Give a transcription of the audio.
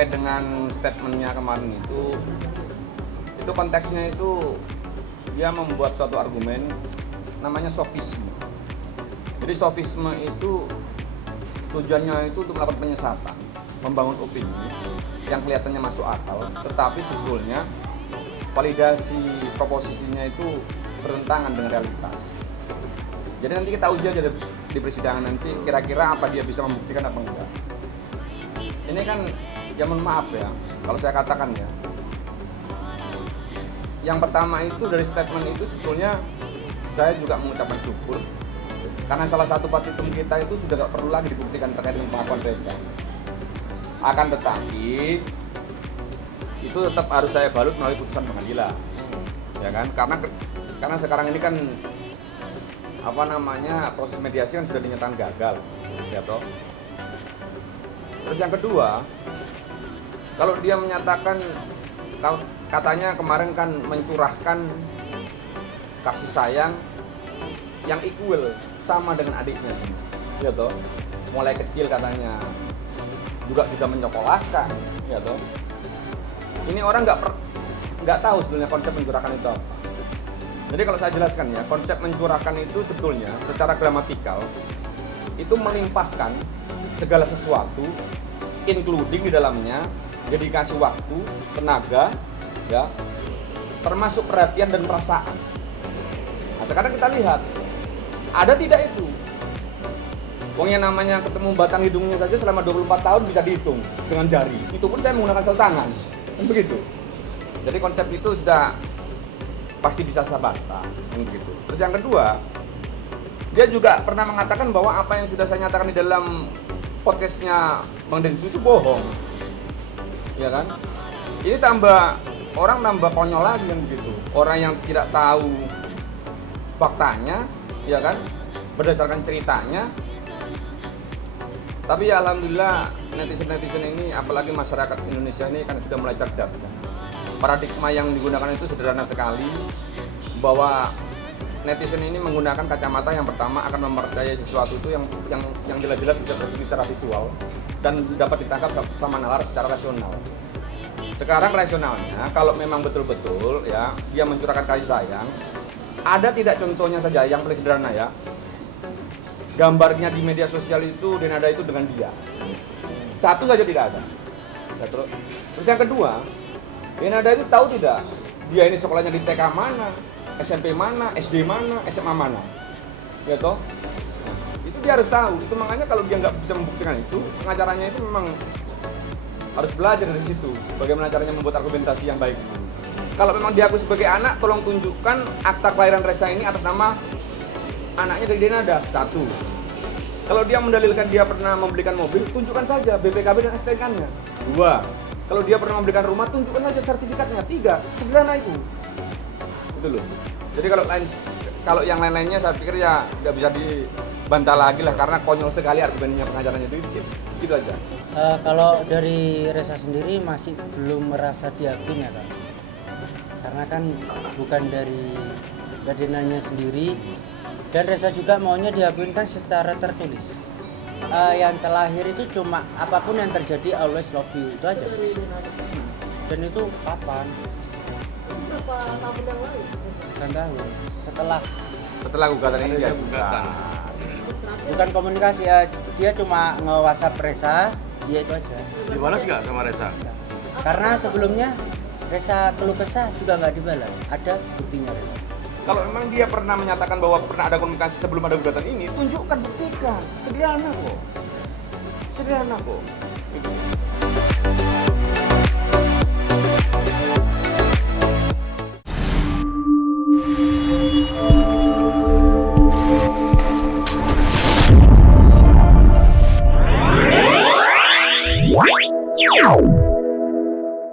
terkait dengan statementnya kemarin itu konteksnya itu dia membuat suatu argumen namanya sofisme. Jadi sofisme itu tujuannya itu untuk melakukan penyesatan, membangun opini yang kelihatannya masuk akal, tetapi sebetulnya validasi proposisinya itu bertentangan dengan realitas. Jadi nanti kita uji aja di persidangan nanti kira-kira apa dia bisa membuktikan apa enggak. Ini kan ya mohon maaf ya, kalau saya katakan ya. Yang pertama itu dari statement itu sebetulnya saya juga mengucapkan syukur karena salah satu petitum kita itu sudah gak perlu lagi dibuktikan terkait dengan pengakuan Reza. Akan tetapi itu tetap harus saya balut melalui putusan pengadilan, ya kan? Karena sekarang ini kan proses mediasi kan sudah dinyatakan gagal, ya toh. Terus yang kedua, kalau dia menyatakan katanya kemarin kan mencurahkan kasih sayang yang equal sama dengan adiknya, ya toh. Mulai kecil katanya juga sudah menyekolahkan, ya toh. Ini orang nggak tahu sebenarnya konsep mencurahkan itu apa. Jadi kalau saya jelaskan ya, konsep mencurahkan itu sebetulnya secara gramatikal itu melimpahkan segala sesuatu, including di dalamnya dedikasi waktu, tenaga, ya, termasuk perhatian dan perasaan. Nah sekarang kita lihat, ada tidak itu? Wong yang namanya ketemu batang hidungnya saja selama 24 tahun bisa dihitung dengan jari. Itu pun saya menggunakan sel tangan. Kan begitu. Jadi konsep itu sudah pasti bisa saya bantah. Kan begitu. Terus yang kedua, dia juga pernah mengatakan bahwa apa yang sudah saya nyatakan di dalam podcastnya Bang Densu itu bohong. Ya kan? Ini orang tambah konyol lagi yang begitu. Orang yang tidak tahu faktanya, ya kan? Berdasarkan ceritanya. Tapi ya alhamdulillah netizen ini, apalagi masyarakat Indonesia ini kan sudah mulai cerdas kan. Paradigma yang digunakan itu sederhana sekali, bahwa netizen ini menggunakan kacamata yang pertama akan mempercayai sesuatu itu yang jelas-jelas bisa terbukti secara visual dan dapat ditangkap sama nalar secara rasional. Sekarang rasionalnya kalau memang betul-betul ya dia mencurahkan kasih sayang, ada tidak contohnya saja yang paling sederhana ya? Gambarnya di media sosial itu Denada itu dengan dia. Satu saja tidak ada. Ya, terus yang kedua, Denada itu tahu tidak dia ini sekolahnya di TK mana, SMP mana, SD mana, SMA mana. Ya toh? Itu dia harus tahu. Itu makanya kalau dia nggak bisa membuktikan itu, pengacaranya itu memang harus belajar dari situ. Bagaimana caranya membuat argumentasi yang baik. Kalau memang diakui sebagai anak, tolong tunjukkan akta kelahiran Reza ini atas nama anaknya dari Denada. Satu. Kalau dia mendalilkan dia pernah membelikan mobil, tunjukkan saja BPKB dan STNK-nya. Dua. Kalau dia pernah membelikan rumah, tunjukkan saja sertifikatnya. Tiga. Sederhana itu. Itu loh. Jadi kalau yang lain-lainnya saya pikir ya nggak bisa dibantah lagi lah karena konyol sekali argumennya pengacaranya itu. Gitu aja. Kalau dari Reza sendiri masih belum merasa diakui ya kan? Karena kan bukan dari Denanya sendiri. Dan Reza juga maunya diakuin kan secara tertulis. Yang terlahir itu cuma apapun yang terjadi always love you itu aja. Dan itu kapan? Berapa tahun yang lalu? Bukan tahu. Setelah gugatan ini diajukan. Bukan komunikasi ya, dia cuma nge-WhatsApp Reza, dia itu aja. Dibalas nggak sama Reza? Karena sebelumnya Reza keluh kesah juga nggak dibalas. Ada buktinya Reza. Kalau memang dia pernah menyatakan bahwa pernah ada komunikasi sebelum ada gugatan ini, tunjukkan, buktikan. Sederhana kok. Gitu.